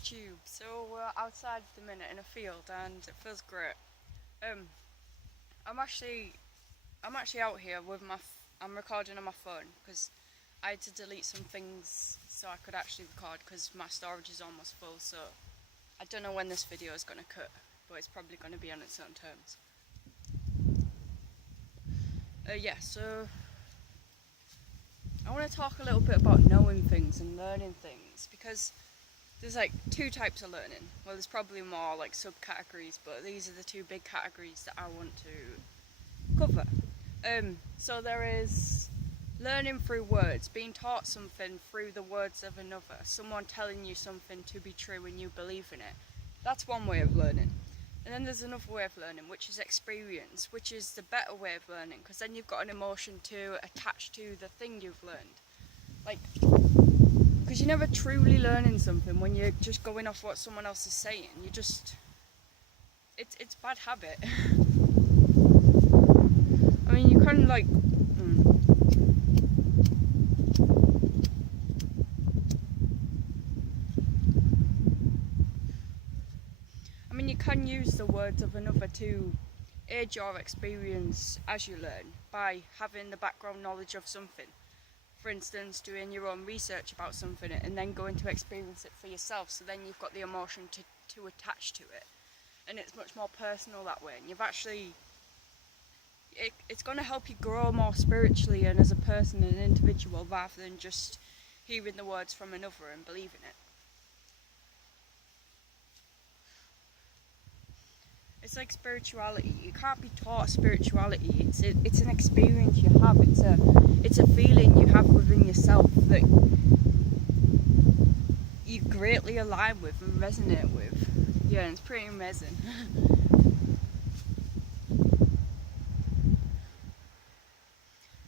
YouTube. So we're outside at the minute in a field, and it feels great. Um, I'm actually I'm actually out here with I'm recording on my phone because I had to delete some things so I could actually record because my storage is almost full. So I don't know when this video is gonna cut, but it's probably gonna be on its own terms. Yeah. So I want to talk a little bit about knowing things and learning things because there's like two types of learning. Well, there's probably more like subcategories, but these are the two big categories that I want to cover. So there is learning through words, being taught something through the words of another, someone telling you something to be true and you believe in it. That's one way of learning. And then there's another way of learning, which is experience, which is the better way of learning, because then you've got an emotion to attach to the thing you've learned. Like, because you're never truly learning something when you're just going off what someone else is saying. It's bad habit. I mean, you kind of like, you can use the words of another to aid your experience as you learn by having the background knowledge of something. For instance, doing your own research about something and then going to experience it for yourself, so then you've got the emotion to attach to it, and it's much more personal that way, and you've actually it's going to help you grow more spiritually and as a person and an individual, rather than just hearing the words from another and believing it. It's like spirituality. You can't be taught spirituality. It's an experience you have. It's a feeling you have within yourself that you greatly align with and resonate with. Yeah, it's pretty amazing.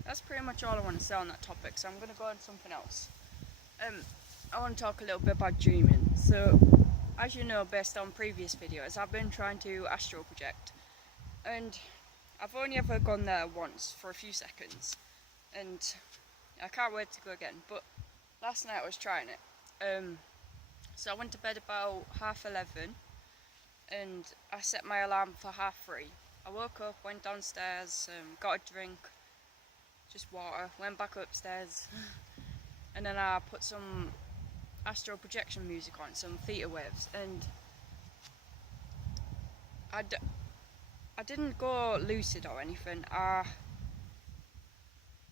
That's pretty much all I want to say on that topic, so I'm going to go on to something else. I want to talk a little bit about dreaming. So, as you know, based on previous videos, I've been trying to astral project, and I've only ever gone there once for a few seconds, and I can't wait to go again. But last night I was trying it. So I went to bed about 11:30, and I set my alarm for 3:30. I woke up, went downstairs, got a drink, just water, went back upstairs, and then I put some astral projection music on, some theta waves, and I didn't go lucid or anything. I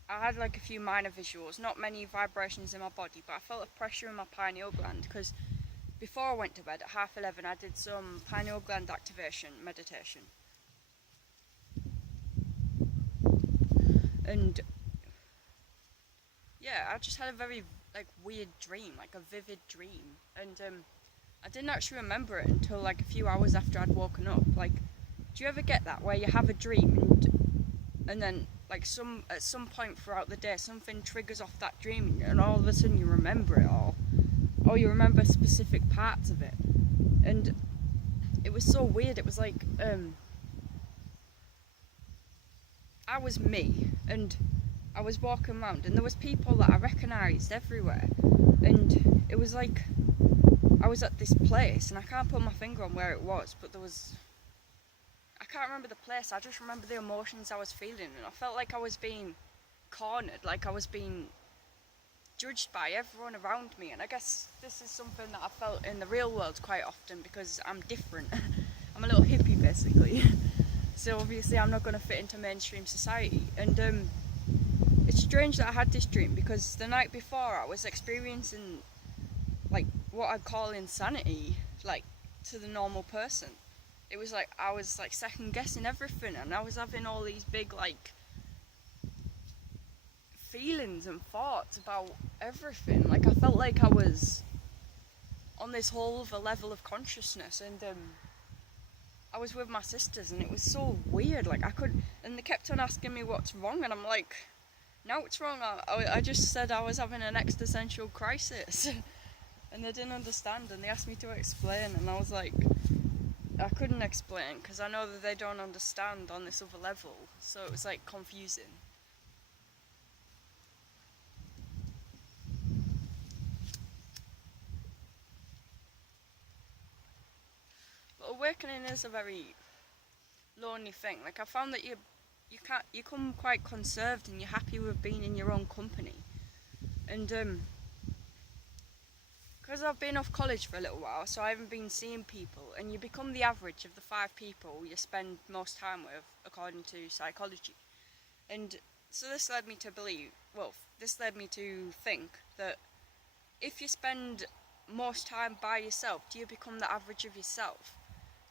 had like a few minor visuals, not many vibrations in my body, but I felt a pressure in my pineal gland, because before I went to bed at 11:30 I did some pineal gland activation meditation, and yeah, I just had a very like weird dream, like a vivid dream, and I didn't actually remember it until like a few hours after I'd woken up. Like, do you ever get that where you have a dream and then like at some point throughout the day something triggers off that dream and all of a sudden you remember it all, or you remember specific parts of it? And it was so weird. It was like I was me, and I was walking around, and there was people that I recognised everywhere, and it was like I was at this place, and I can't put my finger on where it was, but I can't remember the place. I just remember the emotions I was feeling, and I felt like I was being cornered, like I was being judged by everyone around me. And I guess this is something that I felt in the real world quite often, because I'm different. I'm a little hippie basically. So obviously I'm not going to fit into mainstream society, and it's strange that I had this dream, because the night before I was experiencing like what I'd call insanity, like to the normal person. It was like I was like second guessing everything, and I was having all these big like feelings and thoughts about everything. Like I felt like I was on this whole other level of consciousness, and I was with my sisters, and it was so weird. Like and they kept on asking me what's wrong, and I'm like, no, what's wrong? I just said I was having an existential crisis. And they didn't understand, and they asked me to explain, and I was like, I couldn't explain, because I know that they don't understand on this other level, so it was like confusing. awakening is a very lonely thing. Like, I found that you become quite conserved and you're happy with being in your own company. And because I've been off college for a little while, so I haven't been seeing people, and you become the average of the 5 people you spend most time with, according to psychology. And so this led me to think that if you spend most time by yourself, do you become the average of yourself?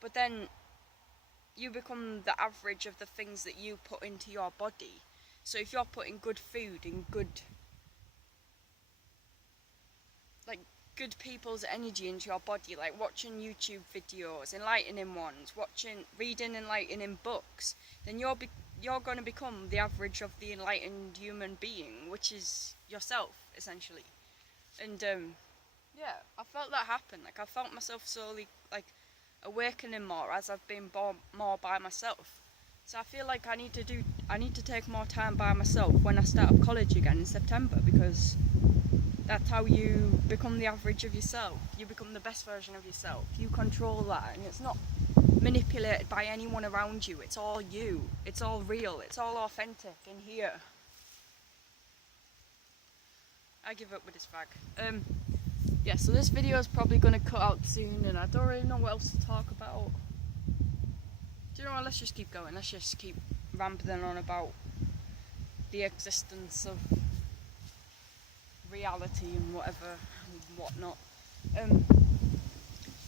But then you become the average of the things that you put into your body. So if you're putting good food and good people's energy into your body, like watching YouTube videos, enlightening ones, reading enlightening books, then you're going to become the average of the enlightened human being, which is yourself, essentially. And yeah, I felt that happen. Like, I felt myself slowly awakening more as I've been more by myself. So I feel like I need to take more time by myself when I start up college again in September, because that's how you become the average of yourself. You become the best version of yourself. You control that, and it's not manipulated by anyone around you. It's all you. It's all real. It's all authentic in here. I give up with this fag. Yeah, so this video is probably going to cut out soon, and I don't really know what else to talk about. Do you know what? Let's just keep going. Let's just keep rambling on about the existence of reality and whatever and whatnot.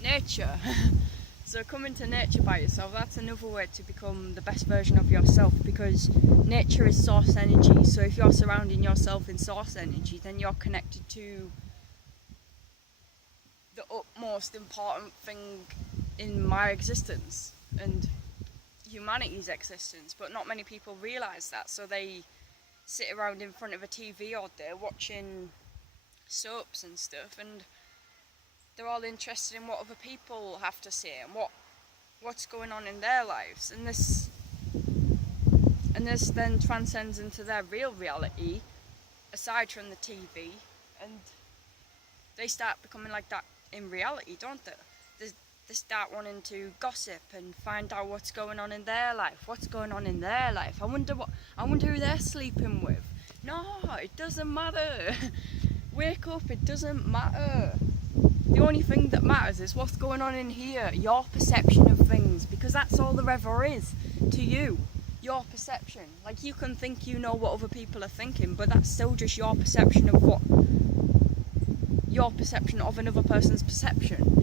Nature. So coming to nature by yourself, that's another way to become the best version of yourself, because nature is source energy. So if you're surrounding yourself in source energy, then you're connected to the utmost important thing in my existence and humanity's existence. But not many people realise that, so they sit around in front of a TV all day watching soaps and stuff, and they're all interested in what other people have to say and what's going on in their lives, and this then transcends into their real reality aside from the TV, and they start becoming like that in reality, don't they? They start wanting to gossip and find out what's going on in their life. What's going on in their life? I wonder who they're sleeping with. No, it doesn't matter. Wake up, it doesn't matter. The only thing that matters is what's going on in here, your perception of things, because that's all there ever is to you. Your perception. Like, you can think you know what other people are thinking, but that's still just your perception of another person's perception.